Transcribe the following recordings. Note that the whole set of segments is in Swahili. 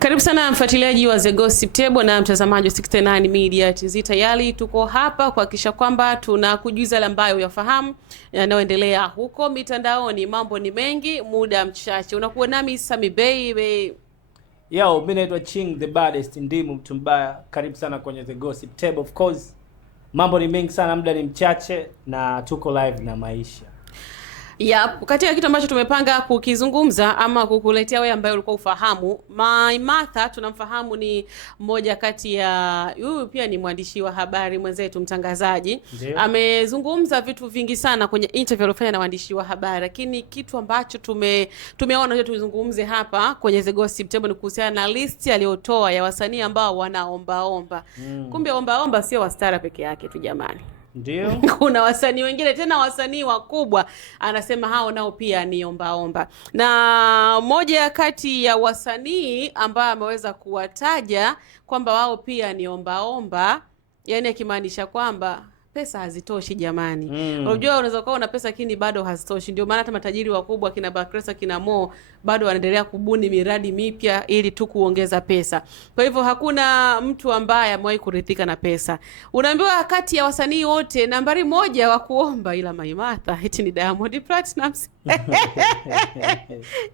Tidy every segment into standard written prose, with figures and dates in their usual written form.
Karibu sana mfuatiliaji wa The Gossip Table na mtazamaji wa 69 Media TZ. Tayari tuko hapa kuhakikisha kwamba tunakujuza yale ambayo uyafahamu yanayoendelea huko mitandaoni. Mambo ni mengi, muda mchache. Unakuwa nami Sami Baby. Yo, mimi naitwa Ching the baddest, ndimu mtu mbaya. Karibu sana kwenye The Gossip Table. Of course, mambo ni mengi sana, muda ni mchache na tuko live na maisha. Katika kitu ambacho tumepanga kukizungumza ama kukuletea wewe ambaye ulikuwa ufahamu, Martha tunamfahamu ni mmoja kati ya huyu pia ni mwandishi wa habari mwenzetu, mtangazaji. Amezungumza vitu vingi sana kwenye interview aliyofanya na waandishi wa habari, lakini kitu ambacho tumeona leo tuzungumze hapa kwenye The Gossip Table ni kuhusiana na listi aliyotoa ya wasanii ambao wanaomba. Kumbe omba sio wastara peke yake tu jamani. Ndio. Kuna wasanii wengine, tena wasanii wakubwa, anasema hao nao pia ni omba. Na moja kati ya wasanii ambao ameweza kuwataja kwamba wao pia ni omba, yani akimaanisha kwamba pesa hazitoshi jamani. Unajua unaweza kuwa una pesa lakini bado hazitoshi. Ndio maana hata matajiri wakubwa kina Bakresa, kina Mo bado wanaendelea kubuni miradi mipya ili tu kuongeza pesa. Kwa hivyo hakuna mtu ambaye amewahi kuridhika na pesa. Unaambiwa kati ya wasanii wote nambari moja wa kuomba ila Martha eti ni Diamond Platnumz.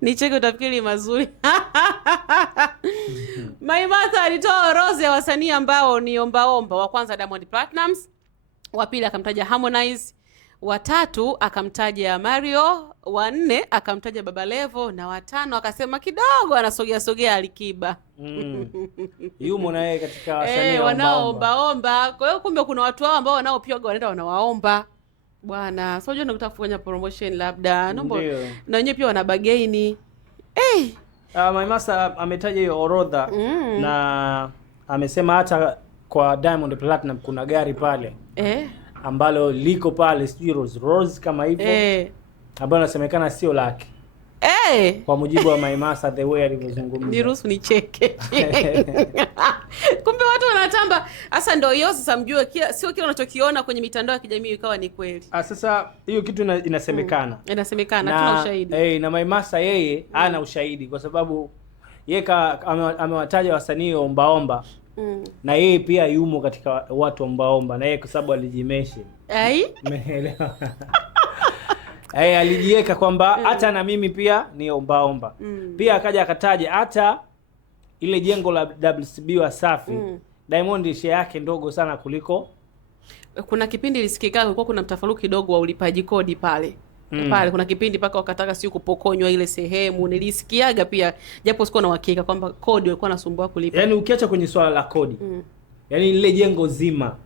Nicheke utafikiri mazuri. Martha alitoa orodha ya wasanii ambao ni omba. Wa kwanza Diamond Platnumz, wa pili akamtaja Harmonize, wa tatu akamtaja Mario, wa nne akamtaja Baba Levo, na wa tano akasema kidogo anasogea Alikiba. Yumo na yeye katika wasanii wanaomba. Kwa hiyo kumbe kuna watu hao ambao wanaopioga wanaenda wanawaomba. Bwana, sio unataka kufanya promotion labda. Naomba na wenyewe pia wana bagaini. Martha ametaja hiyo orodha na amesema hata kwa Diamond Platinum kuna gari pale ambalo liko pale sijui Rolls Royce kama hivyo ambalo nasemekana sio lake. Kwa mujibu wa Martha the way alivyozungumza. Niruhusu nicheke. Kumbe watu wanatamba. Sasa ndio hiyo sasa mjue sio kile unachokiona kwenye mitandao ya kijamii ikawa ni kweli. Sasa hiyo kitu inasemekana. Inasemekana tuna ushahidi. Na Martha yeye ana ushahidi kwa sababu yeye amewataja wasanii omba. Na yeye pia yumo katika watu omba na yeye kwa sababu alijimeshe. Umeelewa? Alijiweka kwamba hata na mimi pia ni omba. Pia akaja akataja hata ile jengo la WCB Wasafi. Diamond share yake ndogo sana kuliko. Kuna kipindi ilisikika kulikuwa kuna mtafaruku kidogo wa ulipaji kodi pale. Pale kuna kipindi paka wakataka sio kupokonywa ile sehemu. Nilisikiaga pia japo sikuwa na uhakika kwamba kodi walikuwa nasumbua kulipa. Yaani ukiacha kwenye swala la kodi. Yaani ile jengo zima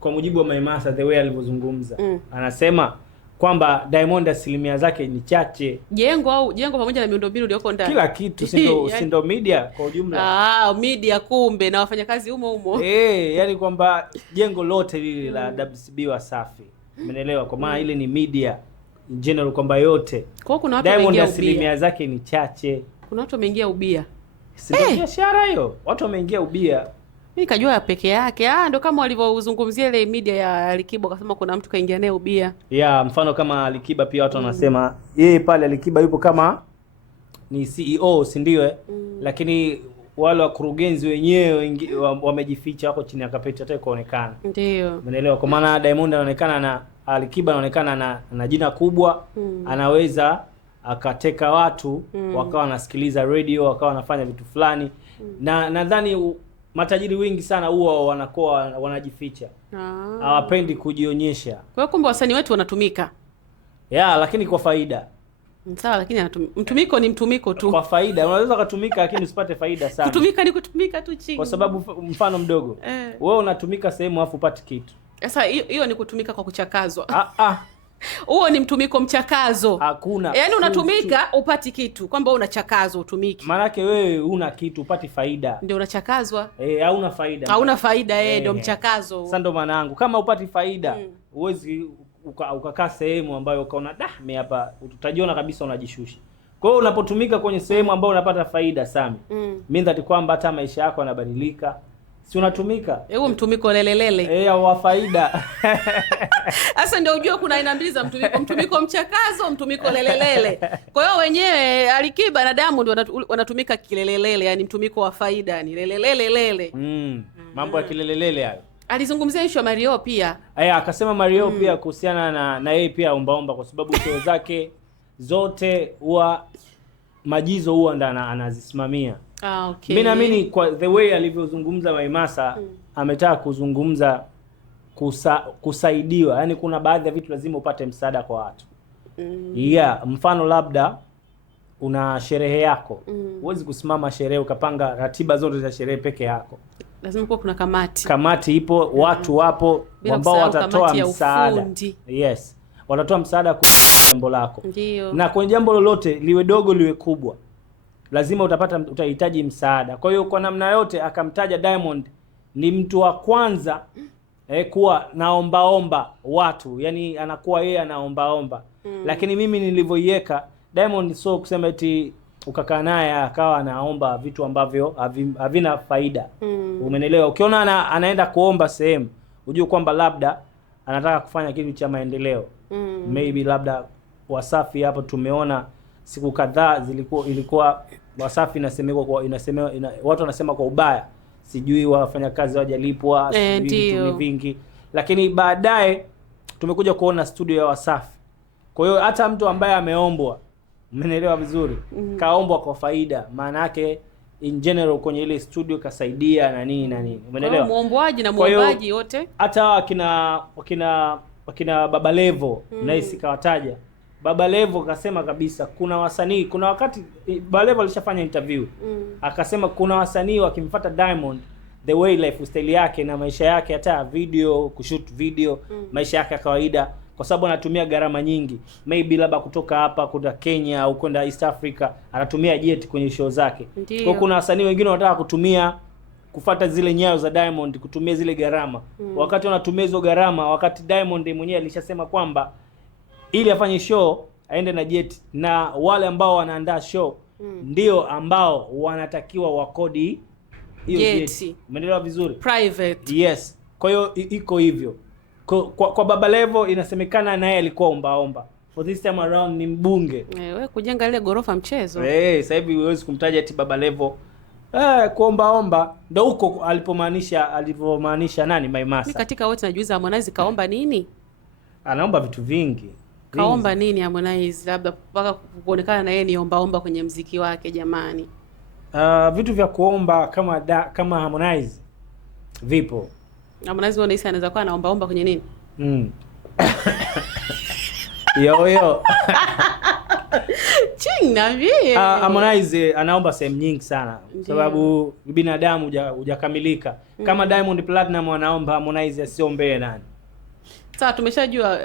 kwa mujibu wa Martha the way alivyozungumza. Anasema kwamba Diamond asilimia zake ni chache. Jengo pamoja na miundombinu iliyoko ndani. Kila kitu sindo media kwa ujumla. Media kumbe na wafanyakazi humo. Yani kwamba jengo lote lile la WCB Wasafi. Umeelewa? Kwa maana ile ni media in general kwamba yote. Kwa kuna watu wameingia Diamond asilimia zake ni chache. Kuna watu wameingia ubia. Sio biashara hiyo. Watu wameingia ubia. Mimi kajua peke yake. Ndio kama walivyozungumzia ile media ya Alikiba akasema kuna mtu kaingia naye ubia. Mfano kama Alikiba pia watu wanasema yeye pale Alikiba yupo kama ni CEO, si ndio? Lakini wale wakurugenzi wenyewe wamejificha wako chini ya kapeti hata kuonekana. Ndio. Umeelewa? Kwa maana Diamond anaonekana na Alikiba anaonekana na jina kubwa, anaweza akateka watu wakawa wanasikiliza radio, wakawa wanafanya vitu fulani. Na nadhani matajiri wengi sana huwa wanakuwa wanajificha. Hawapendi kujionyesha. Kwa hiyo kumbe wasanii wetu wanatumika. Lakini kwa faida. Sawa, lakini mtumiko ni mtumiko tu. Kwa faida. Unaweza kutumika lakini usipate faida sana. Kutumika ni kutumika tu chini. Kwa sababu mfano mdogo. Wewe unatumika sehemu afu upate kitu. Sasa hiyo ni kutumika kwa kuchakazwa. Huo ni mtumiko mchakazo. Hakuna. Yaani unatumika upati kitu, kwamba unachakazwa utumiki. Maana yake wewe una kitu upati faida. Ndio unachakazwa. Hauna faida. Hauna faida ndio mchakazo. Sasa ndo maana yangu kama upati faida, uwezi ukakaa sehemu ambayo ukaona mimi hapa utajiona kabisa unajishusha. Kwa hiyo unapotumika kwenye sehemu ambayo unapata faida Sami. Mimi ndati kwamba hata maisha yako yanabadilika. si unatumika. Hebu mtumiko lelelele. Wa faida. Sasa ndio ujue kuna aina mbili za mtumiko mchakazo, mtumiko lelelele. Kwa hiyo wenyewe Alikiba na Diamond wanatumika kilelelele, yani mtumiko wa faida, yani lelelele. Mambo ya kilelelele hayo. Alizungumzia issue ya Mario pia. Akasema Mario pia kuhusiana na yeye pia ombaomba, kwa sababu show zake zote huwa Majizo huwa ndo anazisimamia. Okay. Mimi naamini kwa the way alivyozungumza Maimasa ametaka kuzungumza kusaidiwa. Yaani kuna baadhi ya vitu lazima upate msaada kwa watu. Mfano labda una sherehe yako. Huwezi kusimama sherehe ukapanga ratiba zote za sherehe peke yako. Lazima kuwa kuna kamati. Kamati ipo, watu wapo ambao watatoa msaada. Yes. Watatoa msaada kwa jambo lako. Ndiyo. Na kwenye jambo lolote liwe dogo liwe kubwa, lazima utahitaji msaada. Kwa hiyo kwa namna yote akamtaja Diamond ni mtu wa kwanza kuwa naombaomba watu, yani anakuwa yeye anaombaomba. Lakini mimi nilivyoiweka Diamond sio kusema eti ukakaa naye akawa anaomba vitu ambavyo havina faida. Umeelewa? Ukiona anaenda kuomba sehemu, unajua kwamba labda anataka kufanya kitu cha maendeleo. Maybe labda Wasafi hapo tumeona siku kadhaa ilikuwa Wasafi inasemewa watu wanasema kwa ubaya, sijui wafanyakazi hawajalipwa, sijui vitu vingi, lakini baadaye tumekuja kuona studio ya Wasafi. Kwa hiyo hata mtu ambaye ameombwa, umeelewa vizuri, kaombwa kwa faida, maana yake in general kwenye ile studio kasaidia na nini, umeelewa? Muombaji na muombaji wote, hata wakina Baba Levo naisi kawataja. Baba Levo kasema kabisa kuna wasanii, kuna wakati Baba Levo alishafanya interview akasema kuna wasanii wakimfuata Diamond the way lifestyle yake na maisha yake, hata video, kushoot video, maisha yake ya kawaida, kwa sababu anatumia gharama nyingi, maybe labda kutoka hapa kwenda Kenya au kwenda East Africa anatumia jet kwenye show zake. Kwa kuna wasanii wengine wanataka kutumia kufuata zile nyayo za Diamond, kutumia zile gharama. Wakati wanatumia hizo gharama, wakati Diamond mwenyewe alishasema kwamba ili afanye show aende na jet, na wale ambao wanaandaa show ndio ambao wanatakiwa wakodi hiyo jet. Umeelewa vizuri? Private. Yes. Kwa hiyo iko hivyo. Kwa Baba Levo inasemekana naye alikuwa ombaomba. For this time around ni mbunge. Wewe kujenga ile gorofa mchezo. Sasa hivi huwezi kumtaja eti Baba Levo kuombaomba. Ndio huko alivyomaanisha nani Maimasa. Mimi katika wote najuiza Harmonize kaomba nini? Anaomba vitu vingi. Kaomba nini Harmonize, labda mpaka kuonekana na yeye ni ombaomba kwenye mziki wake jamani? Vitu vya kuomba kama Harmonize vipo. Harmonize unahisi anaweza kuwa anaombaomba kwenye nini? Yo. Chinga vile. Harmonize anaomba sehemu nyingi sana, sababu binadamu hujakamilika. Kama Diamond Platinum anaomba, Harmonize asiombe nani? Sasa tumeshajua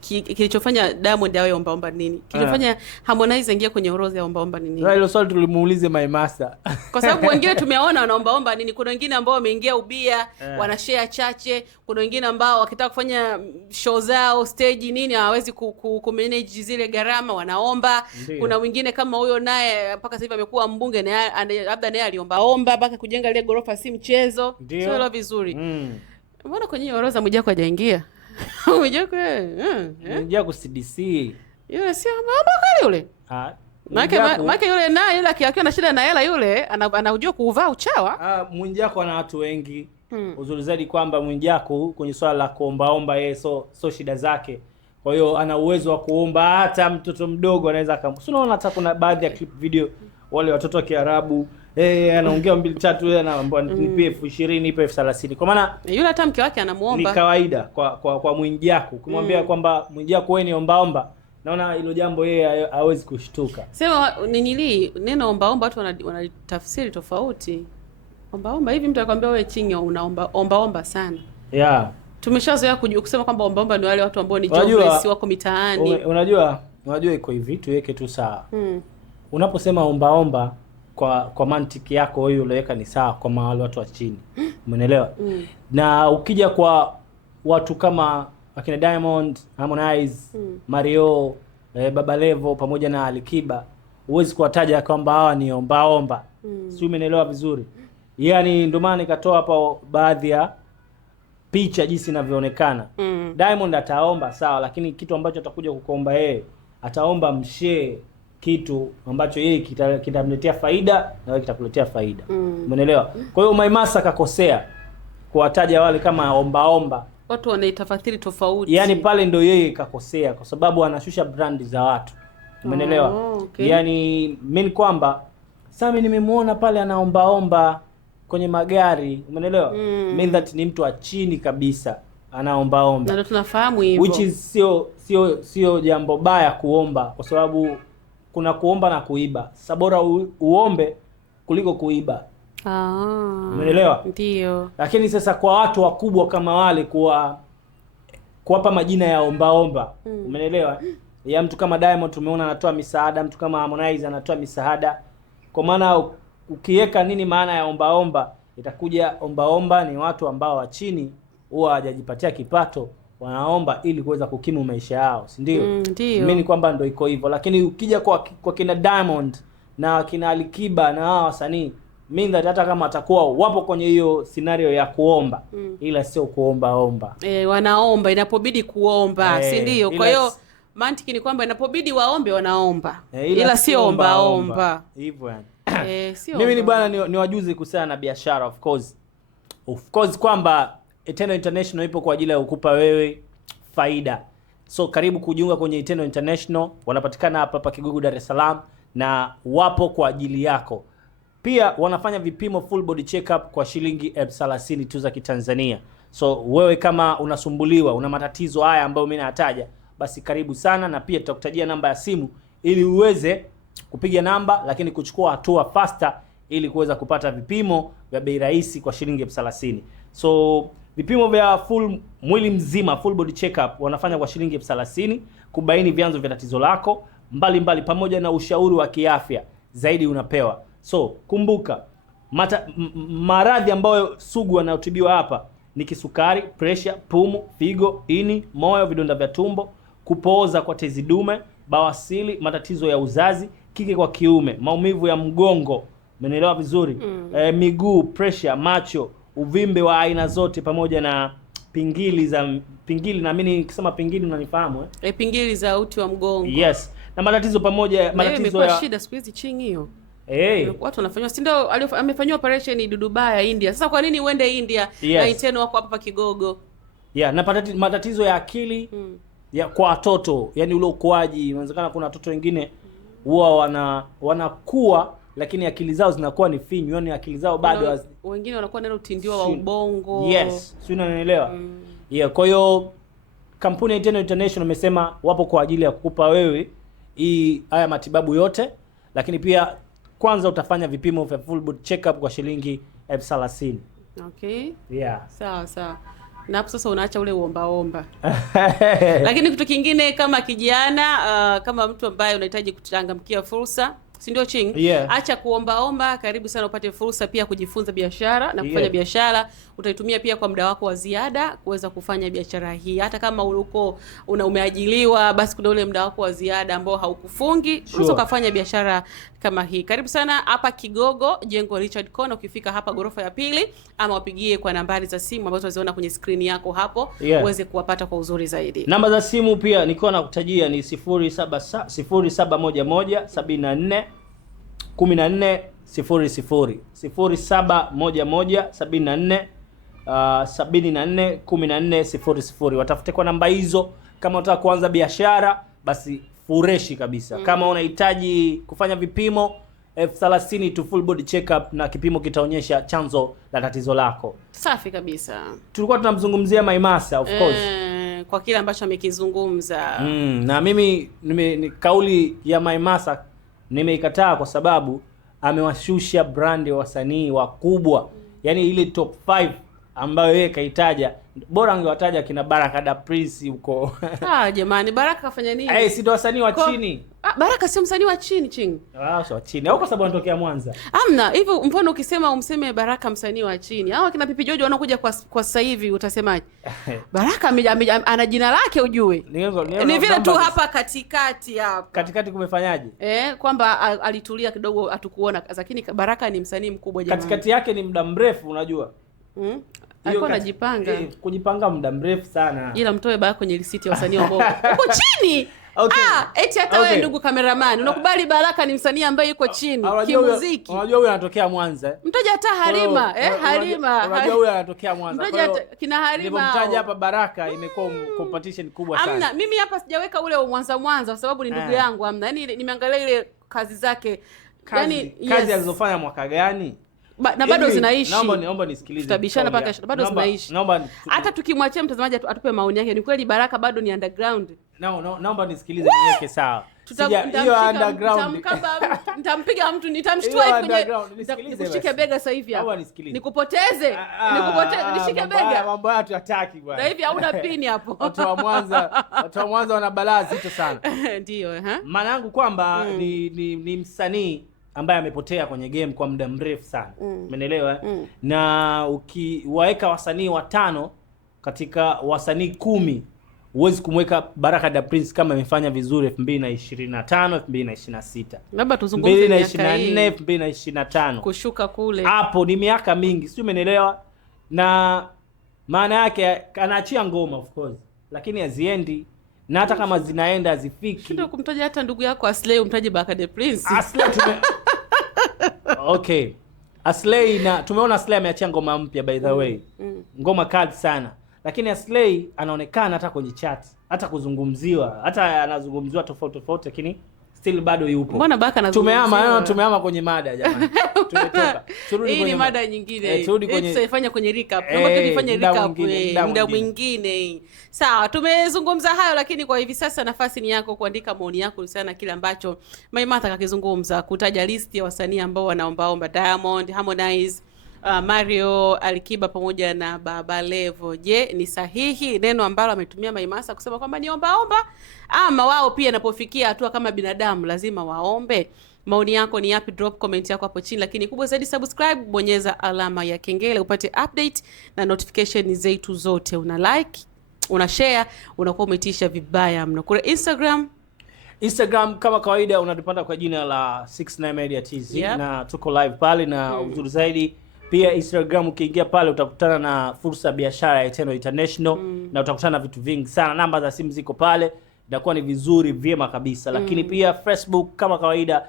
kilichofanya Diamond awe ombaomba nini. Kilichofanya Harmonize ingia kwenye orodha ya ombaomba ni nini? Hilo swali tulimuulize Maimasa. Kwa sababu wengine tumeona wanaombaomba nini. Kuna wengine ambao wameingia ubia, wana share chache. Kuna wengine ambao wakitaka kufanya show zao, stage nini, hawezi ku-manage zile gharama, wanaomba. Ndiyo. Kuna wengine kama huyo naye mpaka sasa hivi amekuwa mbunge, na labda naye aliombaomba mpaka kujenga ile gorofa si mchezo. Sio hilo vizuri. Mbona kwenye orodha Mwijaku hajaingia? Mwijaku Mwijaku CDC. Yule si ombaomba kali yule. Maana yule naye ila akiwa na shida na hela yule anajua kuvaa uchawa. Mwijaku ana watu wengi. Uzuri zaidi kwamba Mwijaku kwenye swala la kuombaomba yeye so shida zake. Kwa hiyo ana uwezo wa kuomba hata mtoto mdogo anaweza unaona hata kuna baadhi ya clip video wale watoto wa Kiarabu anaongea 2-3 yeye anaomba nipe 20 nipe 30. Kwa maana yule hata mke wake anamuomba. Ni kawaida kwa Mwijaku kumwambia kwamba Mwijaku wewe ni ombaomba. Naona hilo jambo yeye hawezi kushtuka. Sema neno ombaomba watu wanalitafsiri tofauti. Ombaomba hivi mtu akwambia wewe Chinga unaomba ombaomba sana. Tumeshazoea kusema kwamba ombaomba ni wale watu ambao ni jobless wako mitaani. Unajua iko hivi, tuweke tu sawa. Unaposema ombaomba kwa mantiki yako wewe uliweka ni sawa kwa wale watu wa chini. Umeelewa? Na ukija kwa watu kama akina Diamond, Harmonize, Mario, Baba Levo pamoja na Alikiba, huwezi kuwataja kwamba hawa ni ombaomba. Si umeelewa vizuri? Yani ndio maana nikatoa hapa baadhi ya picha jinsi inavyoonekana. Diamond ataomba sawa, lakini kitu ambacho atakuja kukuomba yeye, ataomba mshare kitu ambacho yeye kitamletea faida na wewe kitakuletea faida. Umeelewa? Kwa hiyo Maimasa kakosea kuwataja wale kama omba. Watu wanaitafsiri tofauti. Yaani pale ndio yeye kakosea kwa sababu anashusha brandi za watu. Umeelewa? Okay. Yaani mimi kwamba Sami nimemuona pale anaomba kwenye magari. Umeelewa? Mean that ni mtu wa chini kabisa anaomba. Na tunafahamu hivyo. Which is sio jambo baya kuomba kwa sababu kuna kuomba na kuiba. Sasa bora uombe kuliko kuiba. Umeelewa? Ndio. Lakini sasa kwa watu wakubwa kama wale kuwapa majina ya omba. Umeelewa? Ya mtu kama Diamond tumeona anatoa misaada, mtu kama Harmonize anatoa misaada. Kwa maana ukiweka nini maana ya omba, itakuja omba ni watu ambao wa chini huwa hawajajipatia kipato, wanaomba ili kuweza kukimu maisha yao, si ndio? Ndio. Mimi kwamba ndio iko hivyo, lakini ukija kwa kina Diamond na kina Alikiba na hao wasanii, mimi hata kama atakuwa wapo kwenye hiyo scenario ya kuomba, ila sio kuomba. Wanaomba inapobidi kuomba, si ndio? Kwa hiyo mantiki ni kwamba inapobidi waombe wanaomba. Ila sio omba. Hivyo yani. Sio. Mimi ni bwana ni wajuzi kuhusiana na biashara of course kwamba Eternal International ipo kwa ajili ya kukupa wewe faida. So karibu kujiunga kwenye Eternal International, wanapatikana hapa Kigugu, Dar es Salaam na wapo kwa ajili yako. Pia wanafanya vipimo full body check up kwa shilingi 30,000 tu za Kitanzania. So wewe kama unasumbuliwa, una matatizo haya ambayo mimi nataja, basi karibu sana, na pia tutakutajia namba ya simu ili uweze kupiga namba lakini kuchukua hatua faster ili kuweza kupata vipimo vya bei rahisi kwa shilingi 30,000. So vipimo vya mwili mzima full body check up wanafanya kwa shilingi 30,000 kubaini vyanzo vya tatizo lako mbali pamoja na ushauri wa kiafya zaidi unapewa. So kumbuka maradhi ambayo sugu wanayotibiwa hapa ni kisukari, pressure, pumu, figo, ini, moyo, vidonda vya tumbo, kupooza kwa tezi dume, bawasili, matatizo ya uzazi, kike kwa kiume, maumivu ya mgongo, umeelewa vizuri? Miguu, pressure, macho, uvimbe wa aina zote pamoja na pingili na mimi nikisema pingili unanifahamu pingili za uti wa mgongo. Yes. Na matatizo matatizo ya shida siku hizi chini hiyo. Watu wanafanywa, si ndio? Amefanywa operation Dubai India. Sasa kwa nini uende India? Na Eternal wako hapa Kigogo. Na matatizo ya akili ya kwa watoto, yani ule ukuaji, inawezekana kuna watoto wengine huwa wanakuwa lakini akili zao zinakuwa ni finyu, yani akili zao bado wengine wanakuwa neno utindiwa wa ubongo. Yes, si unanielewa? Kwa hiyo kampuni ya Eternal International imesema wapo kwa ajili ya kukupa wewe haya matibabu yote, lakini pia kwanza utafanya vipimo vya full body check up kwa shilingi 30,000. Okay. Sawa. Na hapo sasa unaacha ule uomba. Lakini kitu kingine kama kijana, kama mtu ambaye unahitaji kuchangamkia fursa, si ndio Ching? Acha kuomba, karibu sana upate fursa pia kujifunza biashara na kufanya biashara. Utaitumia pia kwa muda wako wa ziada kuweza kufanya biashara hii. Hata kama umeajiliwa, basi kuna ule muda wako wa ziada ambao haukufungi, unaweza kufanya biashara kama hii. Karibu sana hapa Kigogo, jengo Richard Kona. Ukifika hapa ghorofa ya pili, ama wapigie kwa nambari za simu ambazo unaziona kwenye screen yako hapo, uweze kuwapata kwa uzuri zaidi. Namba za simu pia nilikuwa nakutajia ni 0711 74 14 00, 0711 74 74 14 00. Watafute kwa namba hizo kama unataka kuanza biashara, basi fureshi kabisa. Kama unahitaji kufanya vipimo 30,000 tu full body check up, na kipimo kitaonyesha chanzo la tatizo lako. Safi kabisa. Tulikuwa tunamzungumzia Maimasa of course. Kwa kile ambacho amekizungumza. Na mimi kauli ya Maimasa nimeikataa kwa sababu amewashusha brand ya wasanii wakubwa. Yaani ile top 5 ambayo yeye kaitaja bora angewataja kina Baraka da Prince huko. Jamani, Baraka kafanya nini? Si ndio wasanii wa chini. Baraka sio msanii wa chini chini. Sio wa chini. Au kwa sababu anatokea Mwanza. Amna, hivyo mfano ukisema umseme Baraka msanii wa chini. Hao kina Pipi Jojo wanakuja kwa sasa hivi utasemaje? Baraka ana jina lake ujue. Ni vile tu hapa katikati hapa. Katikati kumefanyaje? Kwamba alitulia kidogo hatukuona, lakini Baraka ni msanii mkubwa jamani. Katikati yake ni muda mrefu unajua. Alikuwa anajipanga. Kujipanga muda mrefu sana. Ila mtoe Baraka kwenye lisiti ya wasanii wa Bongo. Uko chini. Okay. Eti hata wewe ndugu cameraman unakubali Baraka ni msanii ambaye yuko chini kimuziki. Unajua huyu anatokea Mwanza. Mtaja hata Halima, Halima. Unajua huyu anatokea Mwanza. Mtaja kina Halima. Nilipomtaja hapa Baraka imekuwa competition kubwa sana. Amna, mimi hapa sijaweka ule Mwanza kwa sababu ni ndugu yangu amna. Yaani nimeangalia ile kazi zake. Kazi alizofanya mwaka gani? Na bado zinaishi. Naomba nisikilize. Tutabishana paka bado zinaishi. Hata tukimwachia mtazamaji atupe maoni yake. Ni kweli Baraka bado ni underground? Naomba nisikilize niweke sawa. Hiyo underground. Nitampiga mtu, nitamshtua hivi kwenye nikushike bega sasa hivi hapa. Nikupoteze. Nishike bega. Mambo haya tuyataki bwana. Na hivi hauna pini hapo. Watu wa Mwanza wana balaa zito sana. Ndio, maana yangu kwamba ni msanii ambaye amepotea kwenye game kwa muda mrefu sana. Umeelewa? Na ukiwaeka wasanii 5 katika wasanii 10 huwezi kumweka Baraka da Prince kama amefanya vizuri 2025 2026. Labda tuzungumze miaka 2024 2025. Kushuka kule. Hapo ni miaka mingi, sio umeelewa? Na maana yake anaachia ngoma of course, lakini haziendi. Na hata kama zinaenda hazifiki. Ndio kumtaja hata ndugu yako Aslay umtaje Baraka da Prince. Aslay Okay. Aslay tumeona Aslay ameachia ngoma mpya by the way. Ngoma kali sana. Lakini Aslay anaonekana hata kwenye chat, hata kuzungumziwa, hata anazungumziwa tofauti lakini still bado yupo. Mbona Baraka anazungumziwa? Tumeama kwenye mada jamani. Tumetoka. Turudi kwenye mada nyingine. Tutaifanya kwenye recap. Naomba tufanye recap muda mwingine. Sawa, tumezungumza hayo lakini kwa hivi sasa nafasi ni yako kuandika maoni yako kuhusiana na kile ambacho Maimartha kakizungumza, kutaja list ya wasanii ambao wanaombaomba: Diamond, Harmonize, Mario, Alikiba pamoja na Baba Levo. Je, ni sahihi neno ambalo ametumia Maimartha kusema kwamba ni omba ama wao pia inapofikia hatua kama binadamu lazima waombe? Maoni yako ni yapi? Drop comment yako hapo chini, lakini kubwa zaidi subscribe, bonyeza alama ya kengele upate update na notification zetu zote. Una like, una share, unakuwa umetisha vibaya mno. Kule Instagram kama kawaida unatupata kwa jina la 69 Media TZ. Na tuko live pale na uzuri zaidi pia Instagram ukiingia pale utakutana na fursa ya biashara ya Eternal International na utakutana na vitu vingi sana. Namba za simu ziko pale, inakuwa ni vizuri vyema kabisa. Lakini pia Facebook kama kawaida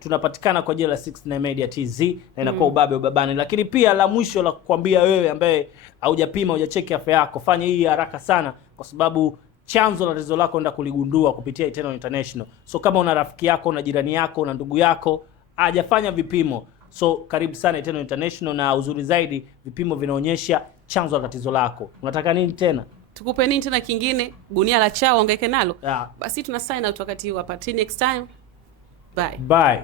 tunapatikana kwa jina la 69 Media TZ na inakuwa ubabe ubabani. Lakini pia la mwisho la kukwambia wewe ambaye haujapima, hujacheki afya yako, fanya hii haraka sana kwa sababu chanzo la tatizo lako enda kuligundua kupitia Eternal International. So kama una rafiki yako, una jirani yako, una ndugu yako hajafanya vipimo, so karibu sana Eternal International, na uzuri zaidi vipimo vinaonyesha chanzo la tatizo lako. Unataka nini tena? Tukupe nini tena kingine? Gunia la chao ongeeke nalo. Basi tuna sign out wakati huu hapa. Till next time. Bye.